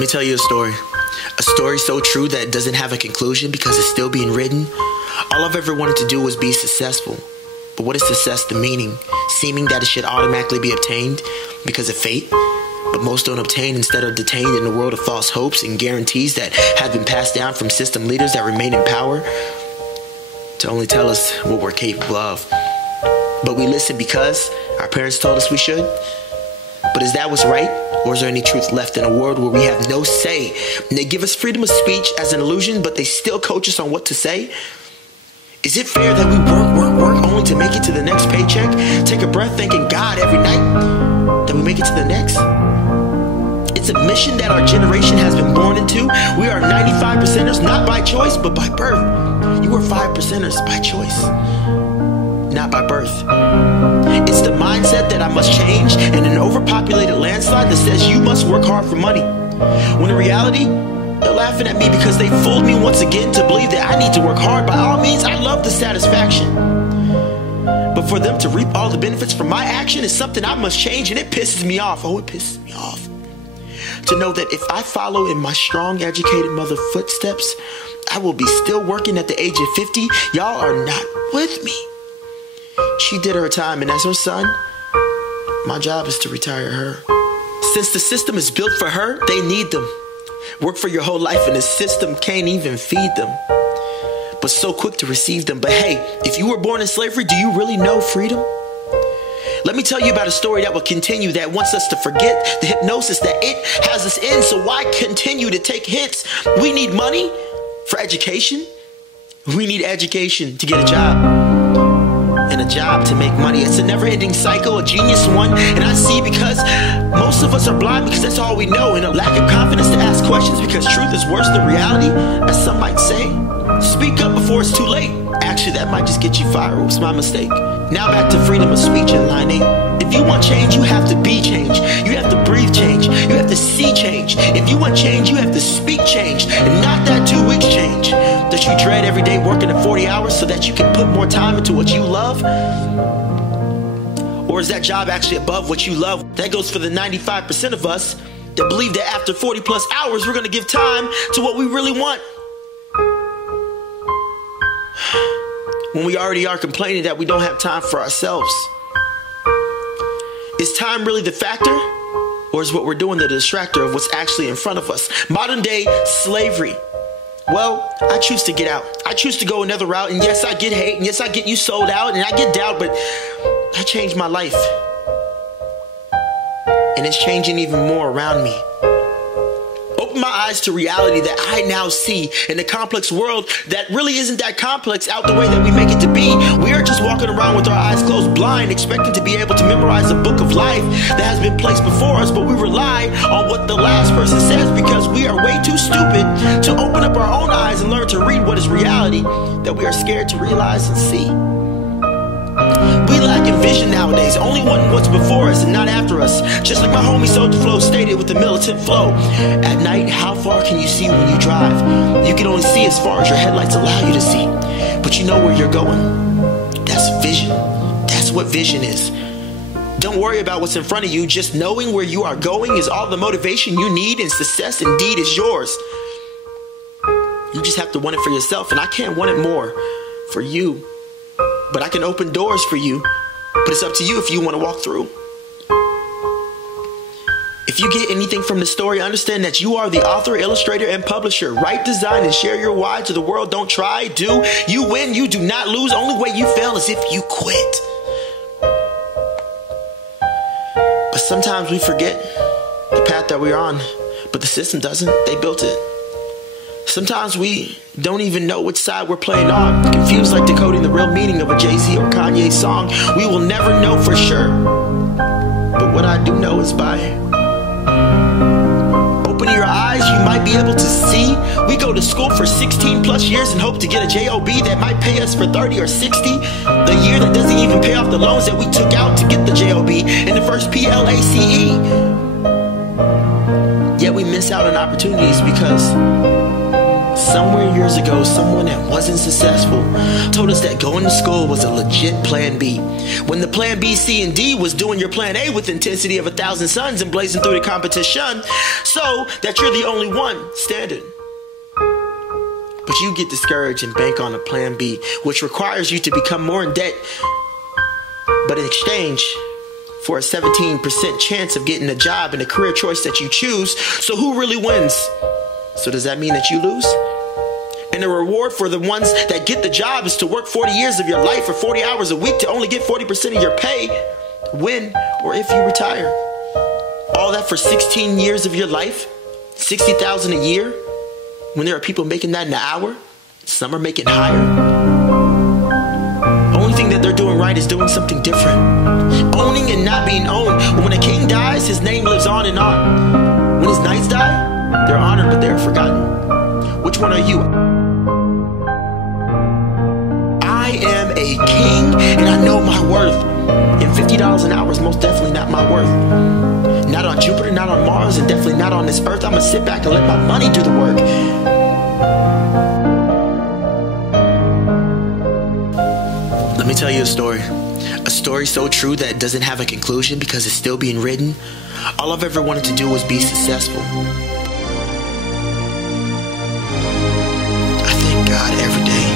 Let me tell you a story. A story so true that it doesn't have a conclusion because it's still being written. All I've ever wanted to do was be successful. But what is success the meaning? Seeming that it should automatically be obtained because of fate. But most don't obtain, instead are detained in a world of false hopes and guarantees that have been passed down from system leaders that remain in power to only tell us what we're capable of. But we listen because our parents told us we should. But is that what's right? Or is there any truth left in a world where we have no say? And they give us freedom of speech as an illusion, but they still coach us on what to say? Is it fair that we work only to make it to the next paycheck? Take a breath thanking God every night that we make it to the next? It's a mission that our generation has been born into. We are 95%ers, not by choice, but by birth. You are 5%ers by choice, not by birth. It's the mindset that I must change in an overpopulated landslide that says you must work hard for money. When in reality, they're laughing at me because they fooled me once again to believe that I need to work hard. By all means, I love the satisfaction. But for them to reap all the benefits from my action is something I must change, and it pisses me off. Oh, it pisses me off. To know that if I follow in my strong, educated mother footsteps, I will be still working at the age of 50. Y'all are not with me. She did her time, and as her son, my job is to retire her. Since the system is built for her, they need them. Work for your whole life and the system can't even feed them, but so quick to receive them. But hey, if you were born in slavery, do you really know freedom? Let me tell you about a story that will continue, that wants us to forget the hypnosis that it has us in. So why continue to take hits? We need money for education. We need education to get a job. And a job to make money. It's a never-ending cycle, a genius one. And I see because most of us are blind because that's all we know, and a lack of confidence to ask questions because truth is worse than reality, as some might say. Speak up before it's too late. Actually, that might just get you fired. It was my mistake. Now back to freedom of speech in line 8. If you want change, you have to be change. You have to breathe change. You have to see change. If you want change, you have to speak change, and not that 2 weeks change that you dread every day, working at 40 hours so that you can put more time into what you love. Or is that job actually above what you love? That goes for the 95% of us that believe that after 40 plus hours, we're going to give time to what we really want, when we already are complaining that we don't have time for ourselves. Is time really the factor? Or is what we're doing the distractor of what's actually in front of us? Modern day slavery. Well, I choose to get out. I choose to go another route. And yes, I get hate. And yes, I get you sold out. And I get doubt. But I changed my life. And it's changing even more around me. Open my eyes to reality that I now see in a complex world that really isn't that complex out the way that we make it to be. We are just walking around with our eyes closed, blind, expecting to be able to memorize a book of life that has been placed before us, but we rely on what the last person says because we are way too stupid to open up our own eyes and learn to read what is reality that we are scared to realize and see. We lack in vision nowadays, only wanting what's before us and not after us. Just like my homie Soldier Flow stated with the militant flow. At night, how far can you see when you drive? You can only see as far as your headlights allow you to see. But you know where you're going. That's vision. That's what vision is. Don't worry about what's in front of you. Just knowing where you are going is all the motivation you need, and success indeed is yours. You just have to want it for yourself, and I can't want it more for you. But I can open doors for you, but it's up to you if you want to walk through. If you get anything from the story, understand that you are the author, illustrator, and publisher. Write, design, and share your why to the world. Don't try, do. You win, you do not lose. Only way you fail is if you quit. But sometimes we forget the path that we're on, but the system doesn't. They built it. Sometimes we don't even know which side we're playing on. Confused like decoding the real meaning of a Jay-Z or Kanye song. We will never know for sure. But what I do know is by opening your eyes, you might be able to see. We go to school for 16 plus years and hope to get a job that might pay us for 30 or 60. The year that doesn't even pay off the loans that we took out to get the job and the first PLACE. Yet we miss out on opportunities because somewhere years ago, someone that wasn't successful told told us that going to school was a legit plan B, when the plan B, C, and D was doing your plan A with intensity of 1,000 suns and blazing through the competition so that you're the only one standing. But you get discouraged and bank on a plan B, which requires you to become more in debt, but in exchange for a 17% chance of getting a job and a career choice that you choose. So who really wins? So does that mean that you lose? And the reward for the ones that get the job is to work 40 years of your life or 40 hours a week to only get 40% of your pay when or if you retire. All that for 16 years of your life, $60,000 a year, when there are people making that in an hour. Some are making higher. Only thing that they're doing right is doing something different. Owning and not being owned. When a king dies, his name lives on and on. When his knights die, they're honored but they're forgotten. Which one are you? I am a king and I know my worth. And $50 an hour is most definitely not my worth. Not on Jupiter, not on Mars, and definitely not on this earth. I'm gonna sit back and let my money do the work. Let me tell you a story. A story so true that it doesn't have a conclusion because it's still being written. All I've ever wanted to do was be successful. I thank God every day